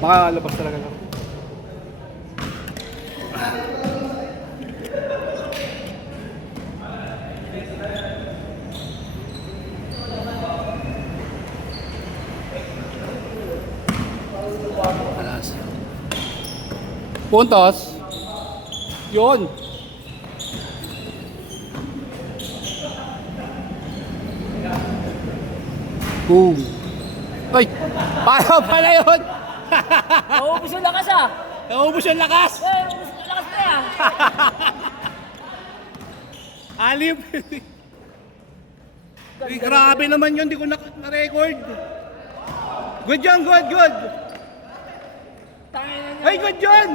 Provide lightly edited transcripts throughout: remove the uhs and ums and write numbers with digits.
Baka labas talaga lang. Alas. Puntos. Yun. Boom. Ay! Paano pala yun? Naubos yung lakas ah! Naubos yung lakas! Eh, naubos yung lakas na yan! Alip! Uy, grabe naman yun, di ko na-record. Good yun, good, good! Tangin na Ay, good yun!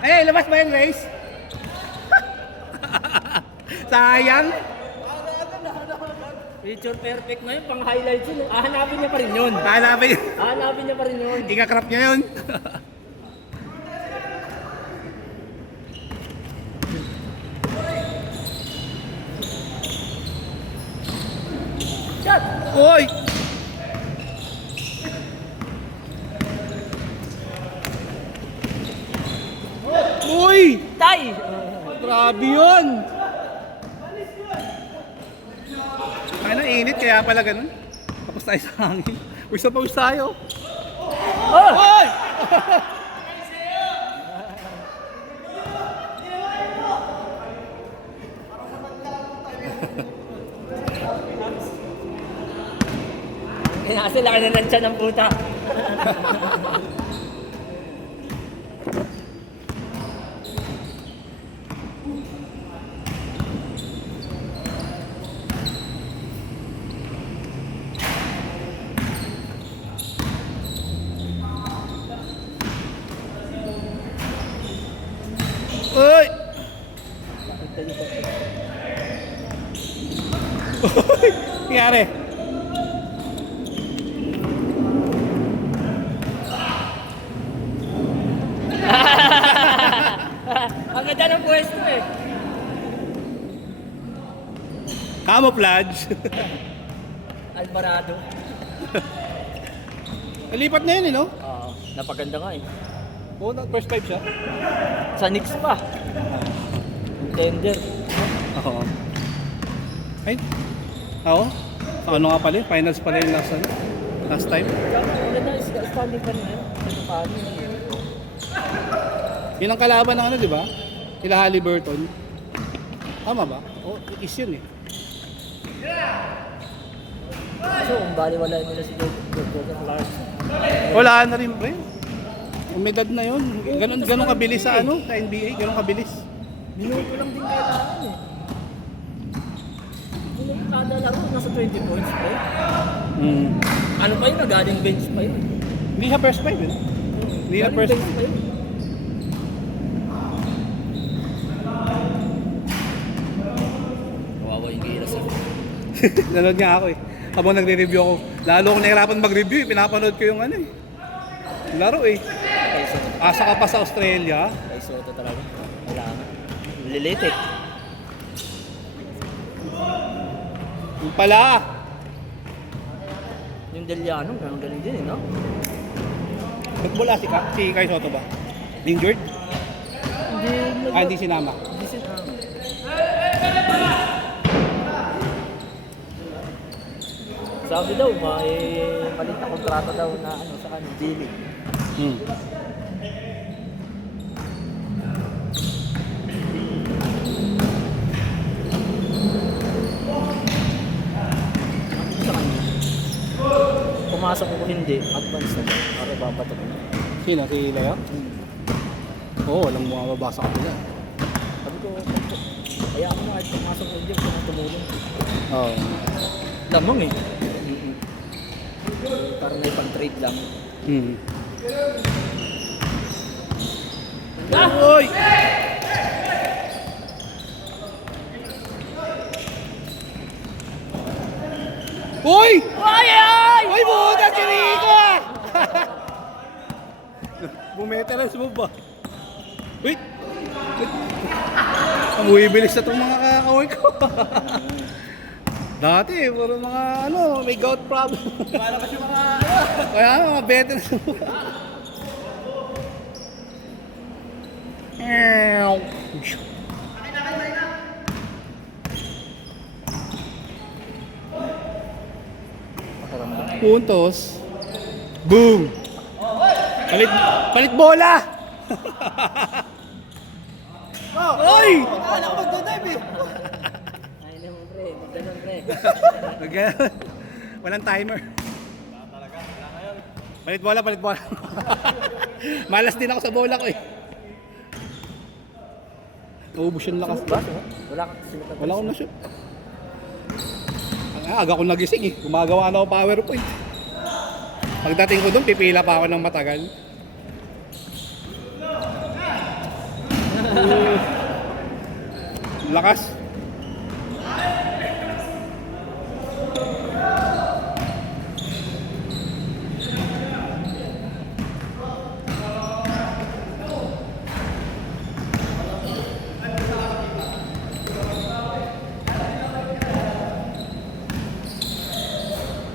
Ay, labas ba yung race? Sayang! Picture perfect na yun, pang highlights yun. Hahanapin niya pa rin yun. Hanapin Hahanapin niya pa rin yun. ika-crop niya yun. Shot! Uy! Uy! Tay! Grabe yun! Ay, na init kaya pala ganun. Tapos tayo sa hangin. Uy, sa pause tayo. Oh! Uy! Kaya kasi laki na ng tiyan ng puta. Uy! Uy! Nangyari? Ang ganda ng pwesto eh. Camouflage. Alvarado. Nalipat na yun eh, no? Oo, napaganda nga eh. Oo, first five siya. Sa Knicks pa. Tender. Oo. Ay, oo. So, ano nga pala, finals pala yung last time. Ang ganda, standing pa rin eh. Ano pa ano? Yun ang kalaban ng ano, di ba? Kila Halliburton. Tama ba? O, is yun eh. So, kung baliwala nila si Jordan Clarkson. Wala na rin pre. Umidad na yun. Ganun kabilis sa ano, sa NBA, ganun kabilis. Minuto lang din kailangan eh. Minuto kada laro, nasa 20 points pa eh. Ano pa yun, nagaling bench pa yun. Hindi siya first five eh. Hindi siya Galing first bench pa yun. Kawawa yung gilas ah. Nanood nga ako eh. Habang nagre-review ako, lalo akong nahirapan mag-review eh. Pinapanood ko yung ano eh. Laro eh. Kay Soto. Asa ka pa sa Australia. Kay Soto talaga. Wala nga. Lilate eh. Yung pala. Yung Deliano, ganun galing din eh, no? Nagmula si Kai Soto ba? Injured? Hindi, Hindi sinama. Hindi sin Sabi daw, may palit na kontrata daw na ano sa kanya, D-League. Sa kanya. Pumasok ko hindi, advance na daw, para babato ko. Sino? Si Leo? Oo, walang bumababa sa kapila. Sabi ko, kaya ako na kahit pumasok ko hindi, kung tumulong. Oo. Lamang eh. Parang may pang-trade lang. Uy! Uy! Ay! Ay! Uy, buta si Rico ah! Bumeteran mo ba? Wait! Ang buwibilis na itong mga kakaway ko. Dati, puro mga may gout problem. Malabas yung mga Kaya mga veterans. Puntos. Boom! Palit bola! Oy! Akala ko magdadive eh. Ay, hindi mo pre. Magdanon pre. Walang timer. Palit bola, palit bola. Malas din ako sa bola ko eh. Naubos yung lakas. Ba? Wala kang sinukat. Wala akong na-shoot. Ang aga ko nagising eh. Gumagawa na ako PowerPoint. Pagdating ko doon, pipila pa ako ng matagal. Lakas.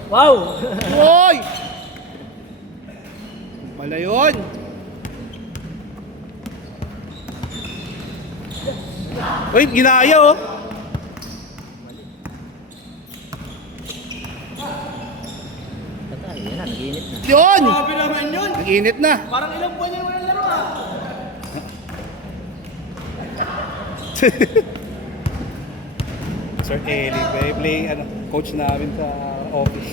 Wow! Hoy! Wala yun. Uy, ginaya oh. Tatay, yan na, nag-iinit na. Yun! Grabe naman yun! Nag-init na. Parang ilang buwan yung walang laro ah! Sir Eli, play coach namin sa office.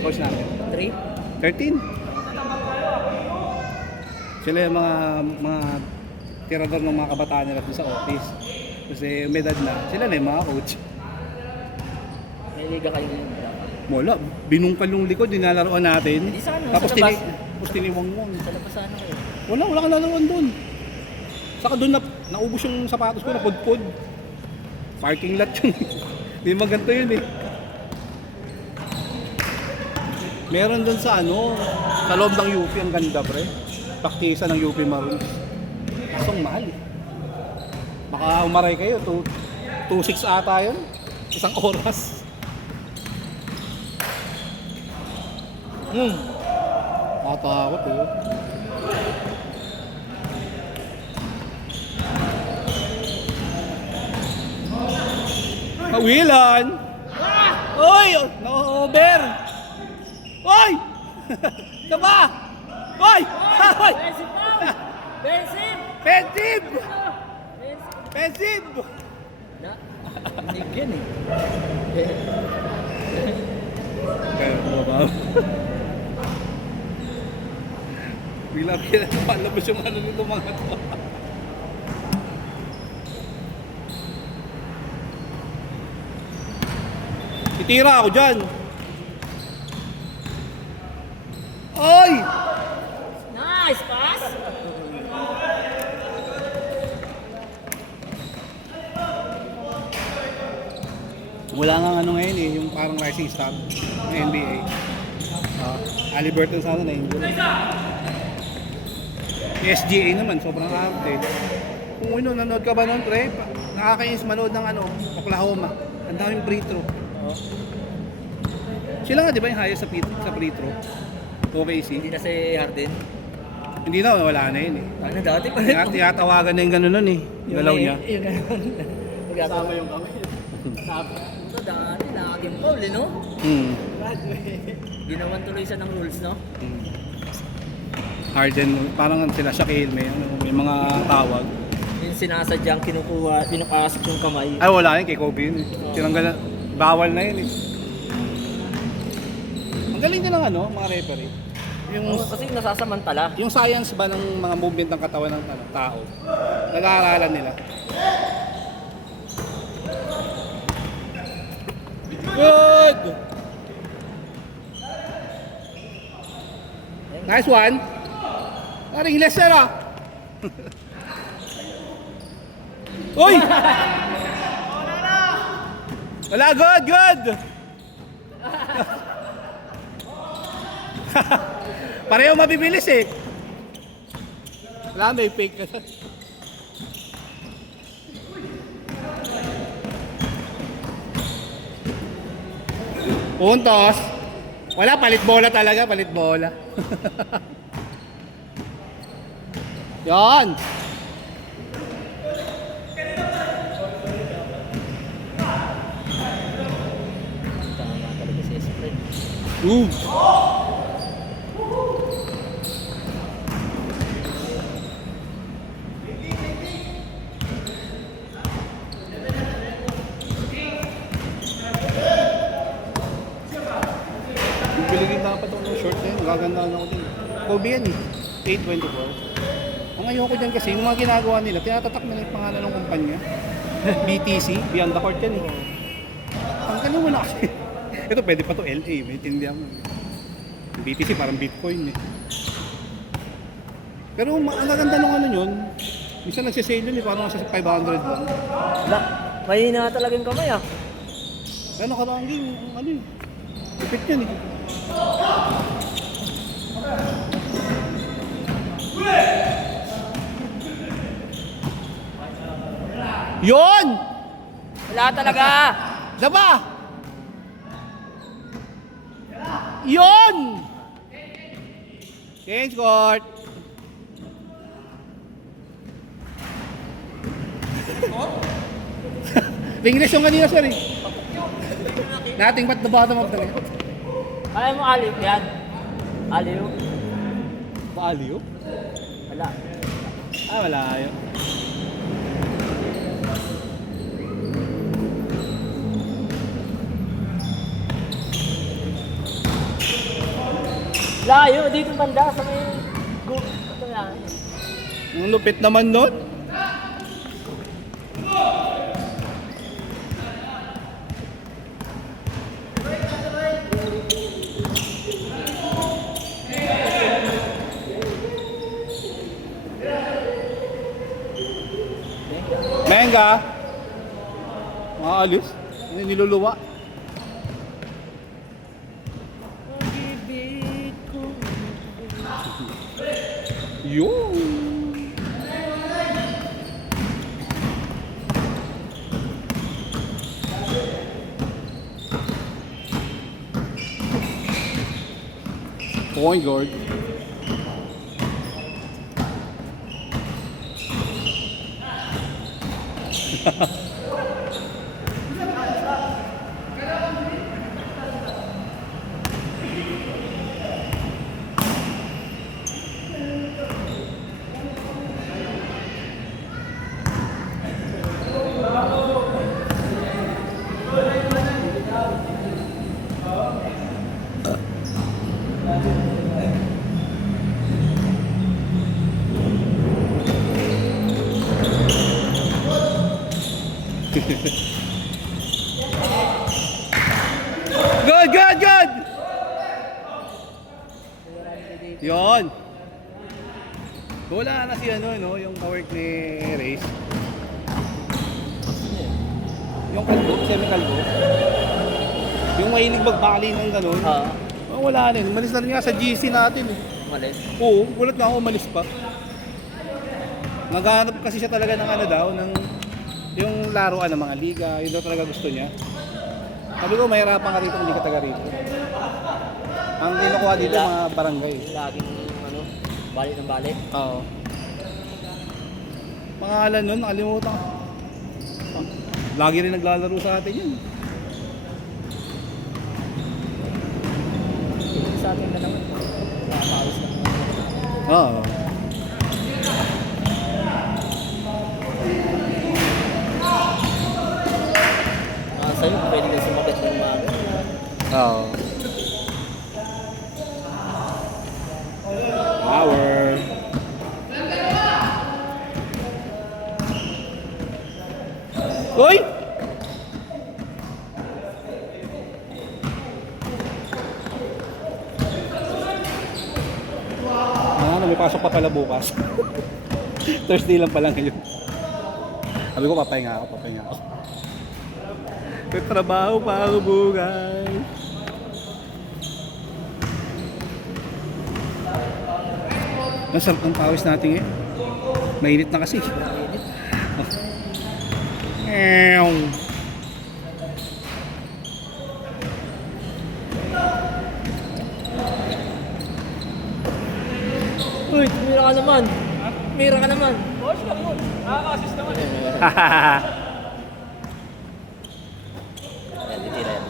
Coach namin. 3? 13. Sila yung mga tirador ng mga kabataan nila dun sa office. Kasi may edad na, sila na yung mga coach. May liga kayo ngayon. Wala, binungkal yung likod, dinalaroan natin. Hindi sa ano, Tapos sa labas. tiniwangwang. Sa labas sana kayo. Wala kang lalaroan doon. Saka doon naubos yung sapatos ko, napudpud. Parking lot yun. Hindi maganto yun eh. Meron doon sa sa loob ng UP, ang ganda pre. Praktisa ng UP Maroons. Kaso ang mahal eh. Baka umaray kayo, 2.6 ata yun. Isang oras. Nakatakot eh. Kawilan! Oy! No-over! Oy! Saba! Oy! Oy! Bensin! Pensive! Pensive! Na, inig yan eh. Kaya mo ba? Bilang palabas yung nito mga to. Titira ako dyan. Oy! Nice pass! Wala nga ngayon eh, yung parang rising star ng NBA. Halliburton sana na yun. SGA naman, sobrang arte. Kung nanonood ka ba nun, pre? Nakakainis manood ng Oklahoma. Ang daming free throw. Sila nga, di ba yung highest sa free throw? OKC. Hindi na si Harden. Hindi na, wala na yun eh. Ano dati pa Tiyatawagan na yung gano'n nun eh. Yung galaw niya. Yung gano'n. Kasama yung kami. Ito dati, laging foul eh, no? Ginawan tuloy siya ng rules, no? Harden, parang sila Shaquille, may mga tawag. Yung sinasadyang kinukuha, pinapasok yung kamay. Ay, wala yun, kay Kobe yun eh. Tinanggal, bawal na yun eh. Ang galing din ng mga referee. Kasi nasasamantala. Yung science ba ng mga movement ng katawan ng tao, nag-aaralan nila. Good! Nice one! Naring lesser ah! Uy! Wala, good, good! Pareho mabibilis eh. Wala, may fake ka. Puntos. Wala, palit bola talaga, palit bola. Yan. Tama talaga si Esprit. Biligin dapat ako ng short na yun. Gagandaan ako din. Kobe yan eh. 824. Ang ayoko dyan kasi, yung mga ginagawa nila, tinatatak nila yung pangalan ng kumpanya. BTC, Beyond the Court yan eh. Ang galing mo na kasi. Ito pwede pa to LA, may tindihan mo. Yung BTC parang Bitcoin eh. Pero ang ganda nung ano yun, minsan nagsisale yun eh, parang nasa 500 lang. Wala. Mahina talagang kamay ah. Ano karanggi, ano yun. Ipit yan eh. Yon! Wala talaga. Daba! Yon! Change court. English yung kanina, sir eh. Nothing but the bottom of the net. Kaya mo aliw yan. Aliw. Paaliyo? Wala. Ah, wala yun. Layo, dito banda sa may... Ito lang. Ang lupit naman nun. Menga. Maalis. Ano yung niluluwa? Yun. Point guard. Good, good, good! Yon. Wala na si ano, no? Yung kawork ni Race. Yung kalbo, semi-kalbo. Yung mahilig magbali ng ganun. Wala rin. Umalis na rin nga sa GC natin eh. Malis. Oo, gulat nga ako umalis pa. Naghahanap kasi siya talaga ng ano daw, ng yung laruan ng mga liga, yun daw talaga gusto niya. Sabi ko, mahirapan ka rito, hindi ka taga rito. Ang kinukuha dito, mga barangay. Laging ano, balik ng balik. Oo. Pangalan nun, nakalimutan ko. Lagi rin naglalaro sa atin yun. Sa atin na naman. Nakakawis na. Oo. Sa'yo, pwede ka sumagat ng mga Oo. Power. Uy! May pasok pa pala bukas. Thursday lang pala ngayon. Sabi ko, papahinga ako. May trabaho pa ako bukas. Ang sarap ng pawis natin eh. Mainit na kasi. Mira ka naman. Mira ka naman. Boss lang yun. Nakaka-assist naman eh. Yan, titira yan.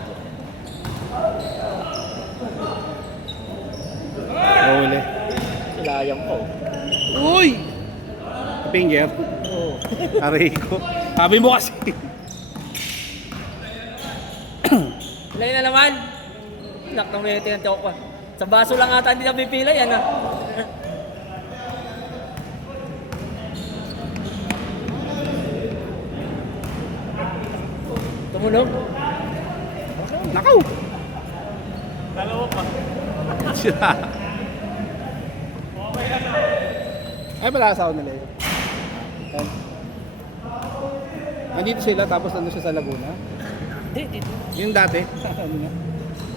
Huli. Silayang ko. Uy! Finger. Oo. Aray ko. Sabi mo kasi. Pilay na naman. Nak ng rete ng tiyok ko. Sa baso lang ata hindi napipila yan ah. Tumunog. Nakaw! Dalawa pa. Ay, malasaw nila yun. Yan. Nandito sila, tapos nandun siya sa Laguna. Hindi, dito. Yung dati. Ano na?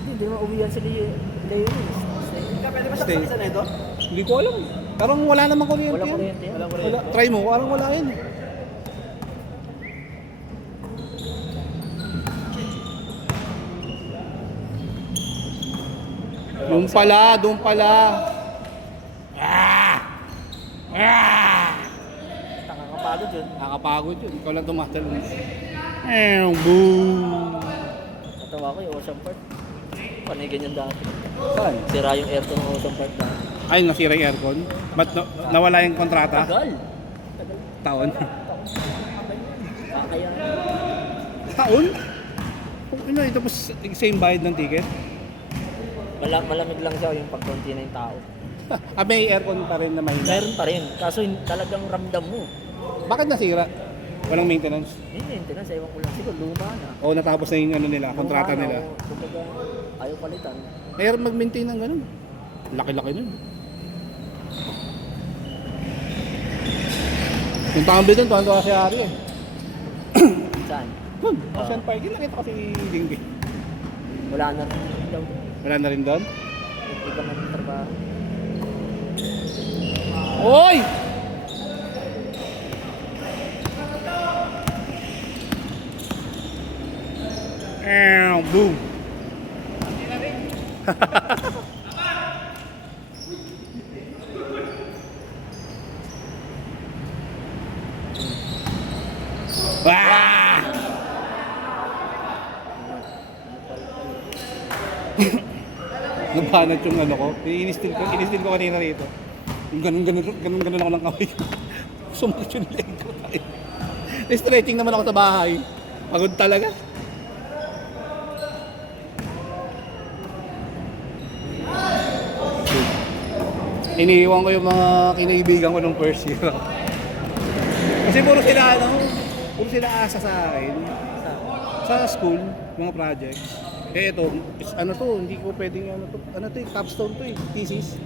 Hindi mo uwihan sila yung Pwede ba Stay. saksakisan na ito? Hindi ko alam. Parang wala namang kuryente Wala yan. kuryente. Wala. Try mo, parang wala yun. Doon pala. Nakakapagod yun. Nakakapagod yun. Ikaw lang tumatalon. Boom! Natawa ko yung Ocean Park. Panay ganyan dati. Saan? Sira yung aircon ng Ocean Park dati. Ay, nasira yung aircon. Ba't nawala yung kontrata? Tagal. Taon? Kaya Taon? Kung ino, ito pa same bayad ng ticket? malamig lang siya yung pagkonti na yung tao. May aircon pa rin na mahina. Meron pa rin. Kaso talagang ramdam mo. Bakit nasira? Walang maintenance? Hindi, maintenance. Ewan ko lang. Siguro luma na. O natapos na yung ano nila, kontrata Luma na, nila. o kumbaga, ayaw palitan. Mayroon mag-maintain ng ganun. Laki-laki nun. Yung tambi doon, tuwan-tuwa si Ari eh. Saan? Ocean Park, yun nakita ko si Dingbi. Wala na rin daw. Wala na rin doon? Iba na yung trabaho. Oy! Boom! Ah! Nabanat yung ano ko. Inistil ko kanina rito. Yung ganun ako ng kamay ko. Sumakit yung leg ko tayo. Stretching naman ako sa bahay. Pagod talaga. Iniiwan ko yung mga kinaibigan ko nung first year. Kasi puro sila asa sa akin. Sa school, mga projects. Eh ito, ano to, hindi ko pwedeng ano to, capstone to thesis.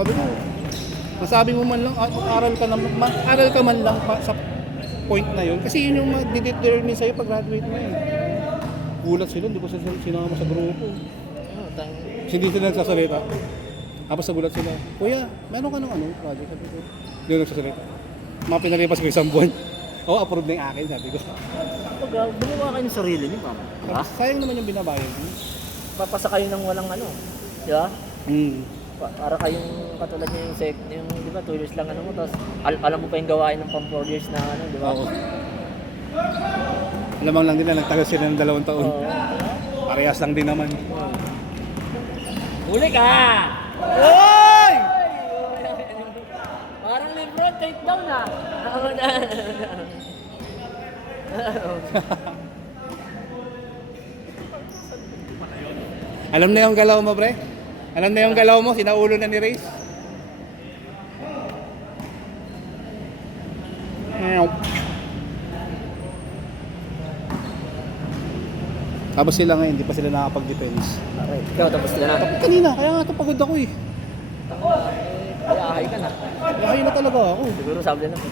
Sabi ko, masabi mo man lang, aral ka man lang sa point na yun. Kasi yun yung mag-determine sa'yo pag graduate mo eh. Gulat sila, hindi ko sila sinama sa grupo. Hindi sila nagsasalita. Tapos nagulat sila, Kuya, meron ka ng project? Sabi ko, hindi nagsasalita. Mga pinalipas ko isang buwan. Oo, approve na yung akin, sabi ko. Pag bumuha kayo ng sarili niyo, mama. Ha? Sayang naman yung binabayad mo. Papasa kayo ng walang ano. Di ba? Para kayong katulad niyo yung di ba, 2 years lang ano mo, tapos alam mo pa yung gawain ng pang 4 years na ano, di ba? Oo. Alamang lang din na nagtagal sila ng 2 taon. Oo. Parehas lang din naman. Huli ka! Oy! Parang Lebron, take down ah! Alam na yung galaw mo, pre? Alam na yung galaw mo? Sinaulo na ni Reyes? Tapos sila ngayon, hindi pa sila nakapag-defense. Okay, ikaw tapos na na. Kanina, kaya nga ito pagod ako eh. Kaya ahay ka na. Lahay na talaga ako. Siguro sabi na ng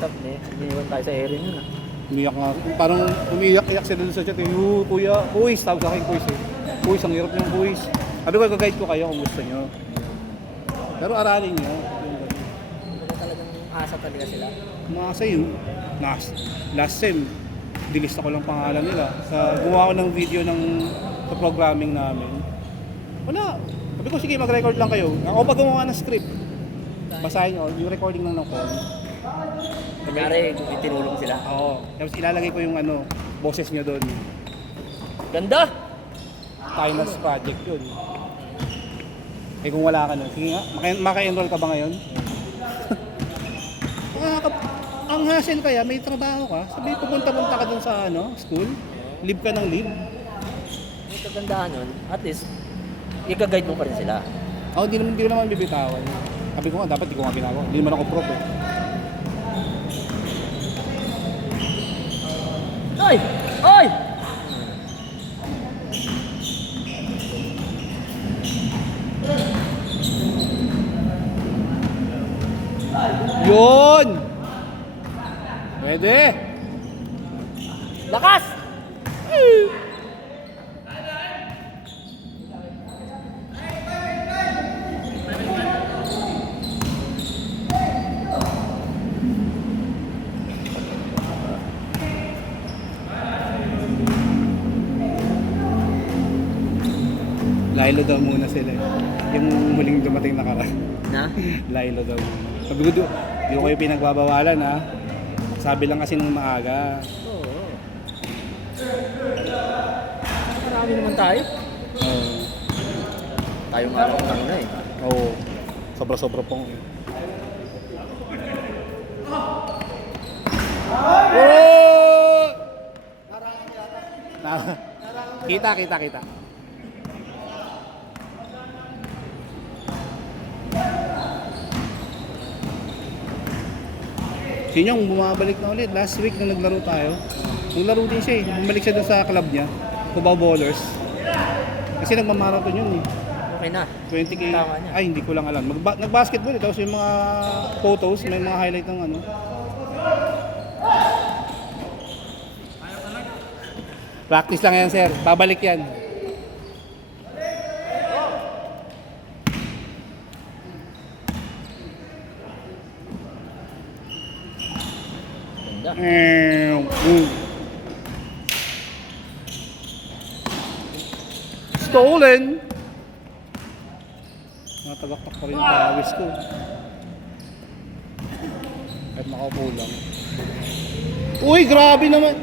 iniwan tayo sa area nyo na. Umiyak nga. Parang umiyak-iyak sila doon sa chat. Kuya, kuis. Tawag sa akin kuis eh. Kuis, ang hirap niyong kuis. Sabi ko, gag-guide ko kayo kung gusto niyo. Pero aralin niyo. Kung talagang asa talaga sila. Mga yun, last sem, dilista ko lang pangalan nila. Gumawa ko ng video sa programming namin. Wala. Sabi ko, sige, mag-record lang kayo. Ako pa gumawa ng script. Basahin nyo, yung recording lang ng phone. Kunyari, kung itinulong sila. Oo. Tapos ilalagay ko yung ano, boses nyo doon. Ganda! Finance project yun. Eh kung wala ka nun, sige nga, maka-enroll ka ba ngayon? Ang hassle kaya, may trabaho ka, sabi pupunta-punta ka dun sa ano, school, leave ka ng leave. Yung kagandahan nun, at least, i-guide mo pa rin sila. Ako di naman bibitawan. Sabi ko nga, dapat di ko nga ginagawa. Hindi naman ako prof eh. Ay! Ay! Yun! Pwede! Lakas! Lilo daw muna sila eh. Yung huling dumating na kara. Na? Lilo daw muna. Sabi ko, di ko kayo pinagbabawalan ha. Sabi lang kasi nung maaga. Oo. Marami naman tayo. Oo. Tayo nga lang kanina eh. Oo. Sobra-sobra pong. Oh! Kita. Sinyong bumabalik na ulit. Last week na naglaro tayo. Naglaro din siya eh. Bumalik siya doon sa club niya. Cubao Ballers. Kasi nagmamarathon yun eh. Okay na. 20k. Tama niya. Ay, hindi ko lang alam. Nag-basketball eh. Tapos yung mga photos, may mga highlight ng ano. Practice lang yan, sir. Babalik yan. Ganda. Boom. Stolen! Natagaktak pa rin yung pawis ko. Kahit nakaupo lang. Uy, grabe naman!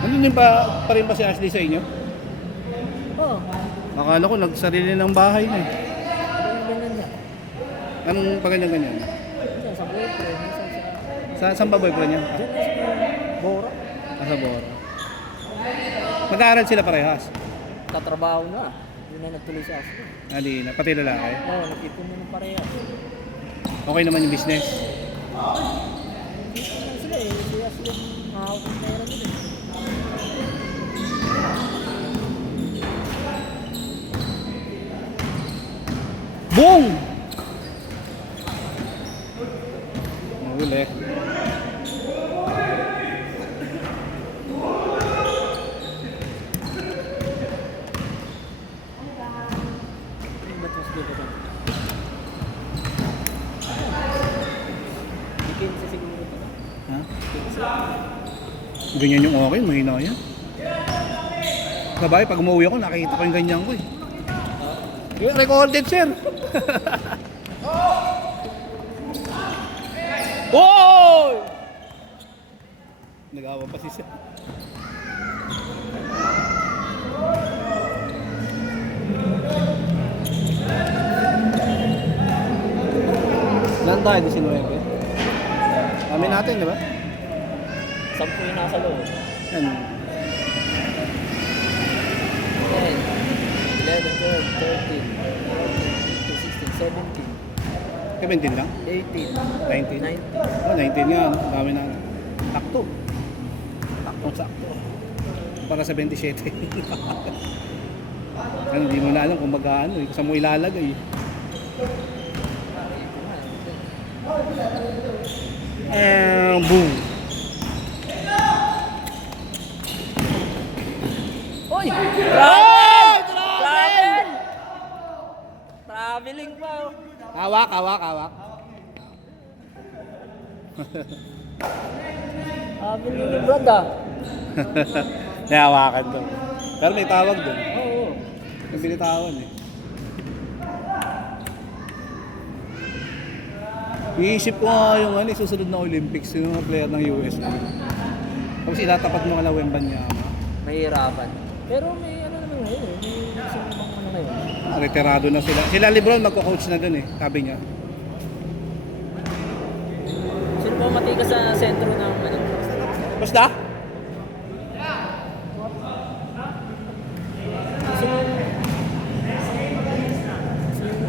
Ano din pa rin ba si Ashley sa inyo? Oo. Akala ko nagsarili ng bahay na eh. Ganyan niya. Anong paganyan-ganyan? Diyan sa boyfriend. Saan ba boyfriend niya? Diyan sa Bora. Sa Bora. Mag-aaral sila parehas. Tatrabaho na. Yun na nagtuloy sa aso. Hindi na, pati lalaki. Oo, nag-ipon na ng parehas. Okay naman yung business. Ano sila eh. Sila sila mahawak ng pera nila eh. Boom! Mahuli. Ba't mas dito ba? Ikin sa siguro ito. Ha? Ganyan yung okay, mahina yan. Sabay, pag umuwi ako, nakikita ko yung ganyan ko eh. Yung recorded, sir. Oh! Nag-awa pa si sir. Ilan tayo? 19? Kami natin, di ba? 10 yung nasa loob. Yan. 10, 11, 12, 13, 14, 15, 16, 17, 17 lang? 18, 19? 19. Oh, 19 nga. Ano? Dami na. Sakto. Saktong sakto. Para sa 27. Ano, hindi mo na alam kung magkano eh. Kung saan mo ilalagay. Boom. Oy! Ay! Travel! Traveling pa oh. Hawak. Bilhin yung brand ah. May hawakan to. Pero may tawag doon. Oo. May binitawan eh. Iisip ko nga yung susunod na Olympics, yung mga player ng USA. Tapos ilatapat mo ka na Wembanyama. Mahirapan. Pero may ano naman ngayon eh. May isang ibang ano ngayon. Retirado na sila. Sila Lebron magko-coach na doon eh, sabi niya. Sino po matikas sa sentro ng ano? Basta?